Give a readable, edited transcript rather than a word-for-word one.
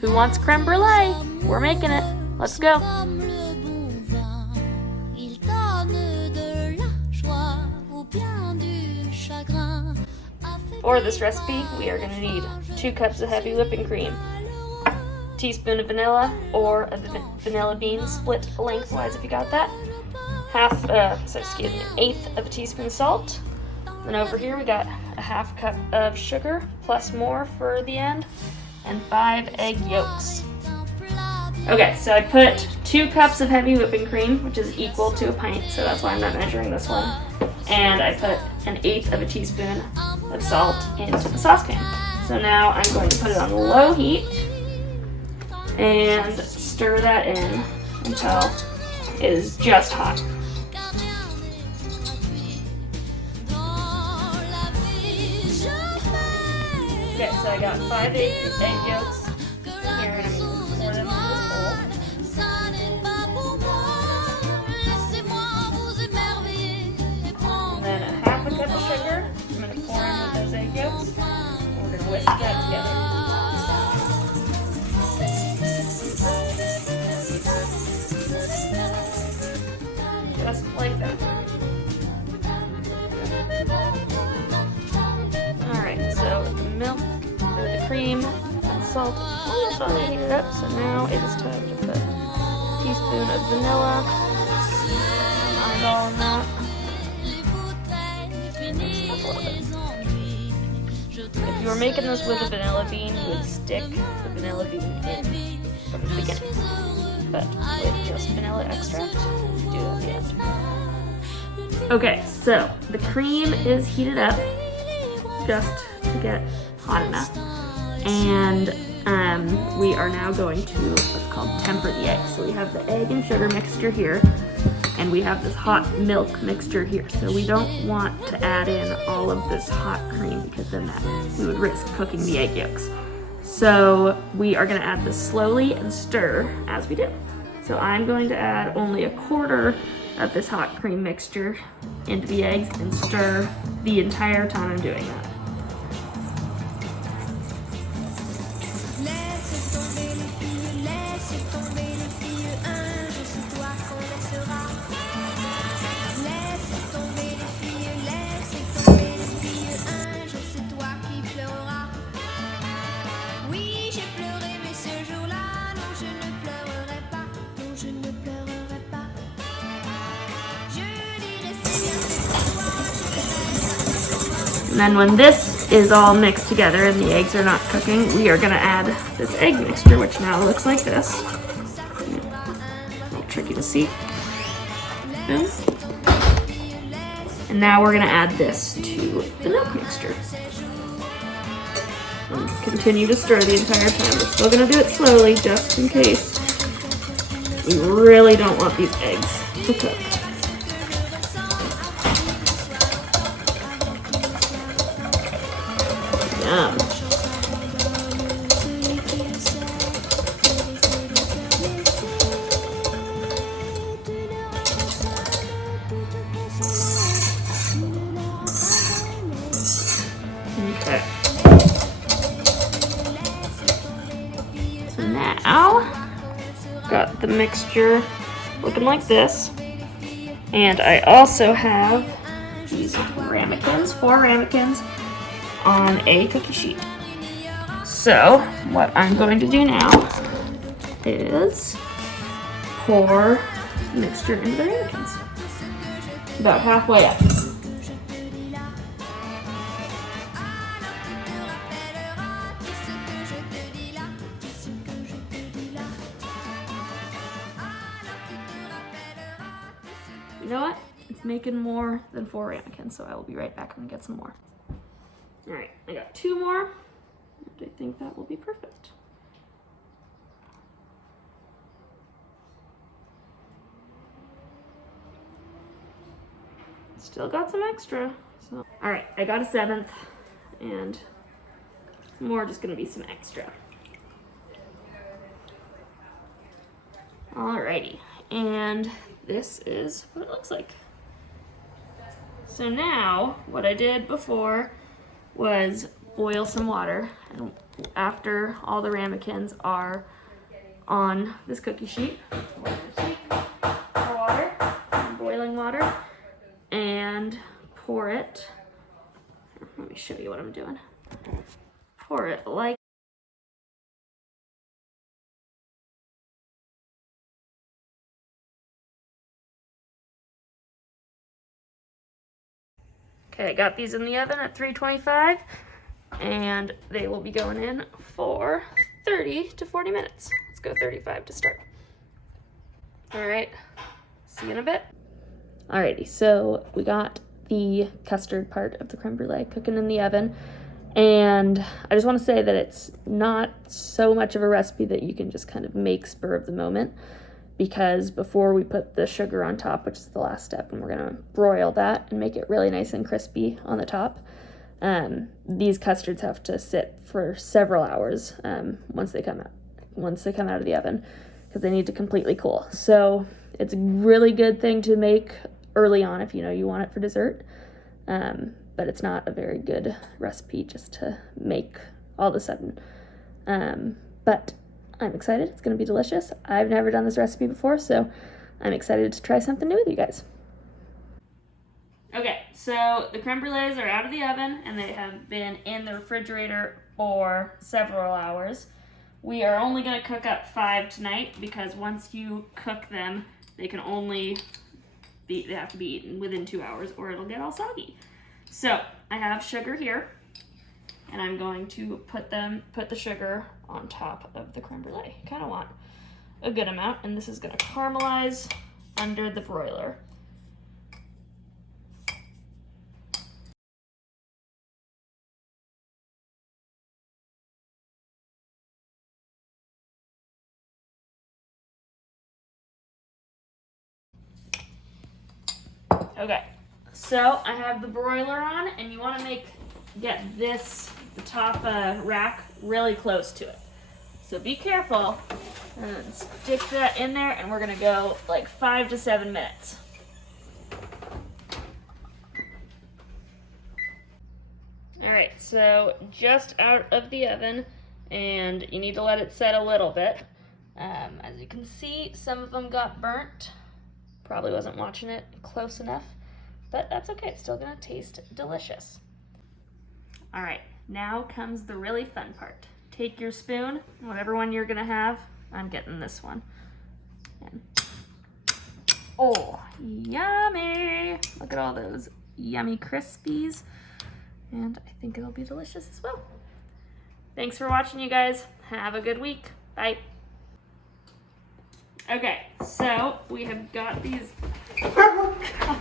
Who wants creme brulee? We're making it. Let's go. For this recipe, we are going to need 2 cups of heavy whipping cream, a teaspoon of vanilla or a vanilla bean split lengthwise if you got that, an eighth of a teaspoon of salt. Then over here we got a 1/2 cup of sugar plus more for the end, and 5 egg yolks. Okay, so I put 2 cups of heavy whipping cream, which is equal to a pint, so that's why I'm not measuring this one. And I put an 1/8 of a teaspoon of salt into the saucepan. So now I'm going to put it on low heat and stir that in until it is just hot. Okay, so I got 5 egg yolks here, and I'm going to pour them into this bowl. And then a 1/2 cup of sugar, I'm going to pour in with those egg yolks, and we're going to whisk that together. Just like that. Alright, so the milk, the cream, and salt, all starting to heat it up, so now it is time to put a teaspoon of vanilla. Mind all of that. If you were making this with a vanilla bean, you would stick the vanilla bean in from the beginning. But with just vanilla extract, do it at the end. Okay, so the cream is heated up just to get hot enough. And we are now going to what's called temper the egg. So we have the egg and sugar mixture here, and we have this hot milk mixture here. So we don't want to add in all of this hot cream because then we would risk cooking the egg yolks. So we are going to add this slowly and stir as we do. So I'm going to add only 1/4 of this hot cream mixture into the eggs and stir the entire time I'm doing that. And then when this is all mixed together and the eggs are not cooking, we are going to add this egg mixture, which now looks like this. A little tricky to see. And now we're going to add this to the milk mixture. And continue to stir the entire time. We're still going to do it slowly just in case. We really don't want these eggs to cook. Yum. Okay. So now, got the mixture looking like this. And I also have these ramekins, 4 ramekins, on a cookie sheet. So what I'm going to do now is pour the mixture into the ramekins. About halfway up. You know what? It's making more than 4 ramekins, so I will be right back and get some more. Alright, I got 2 more, and I think that will be perfect. Still got some extra. So. Alright, I got a 7th, and more just gonna be some extra. Alrighty, and this is what it looks like. So now, what I did before was boil some water. And after all the ramekins are on this cookie sheet, we're going to take our water, boiling water, and pour it. Let me show you what I'm doing. Pour it like okay, I got these in the oven at 325, and they will be going in for 30 to 40 minutes. Let's go 35 to start. All right, see you in a bit. Alrighty, so we got the custard part of the creme brulee cooking in the oven, and I just want to say that it's not so much of a recipe that you can just kind of make spur of the moment, because before we put the sugar on top, which is the last step, and we're going to broil that and make it really nice and crispy on the top, these custards have to sit for several hours once they come out of the oven, because they need to completely cool. So it's a really good thing to make early on if you know you want it for dessert, but it's not a very good recipe just to make all of a sudden. But I'm excited. It's going to be delicious. I've never done this recipe before, so I'm excited to try something new with you guys. Okay, so the creme brulees are out of the oven, and they have been in the refrigerator for several hours. We are only going to cook up 5 tonight, because once you cook them, they have to be eaten within 2 hours, or it'll get all soggy. So I have sugar here, and I'm going to put the sugar on top of the creme brulee. Kind of want a good amount, and this is going to caramelize under the broiler. Okay, so I have the broiler on, and you want to get the top rack really close to it. So be careful and stick that in there, and we're gonna go like 5 to 7 minutes. All right, so just out of the oven, and you need to let it set a little bit. As you can see, some of them got burnt. Probably wasn't watching it close enough, but that's okay. It's still gonna taste delicious. All right, now comes the really fun part. Take your spoon, whatever one you're gonna have. I'm getting this one. And, oh, yummy! Look at all those yummy crispies. And I think it'll be delicious as well. Thanks for watching, you guys. Have a good week. Bye. Okay, so we have got these. Oh, God.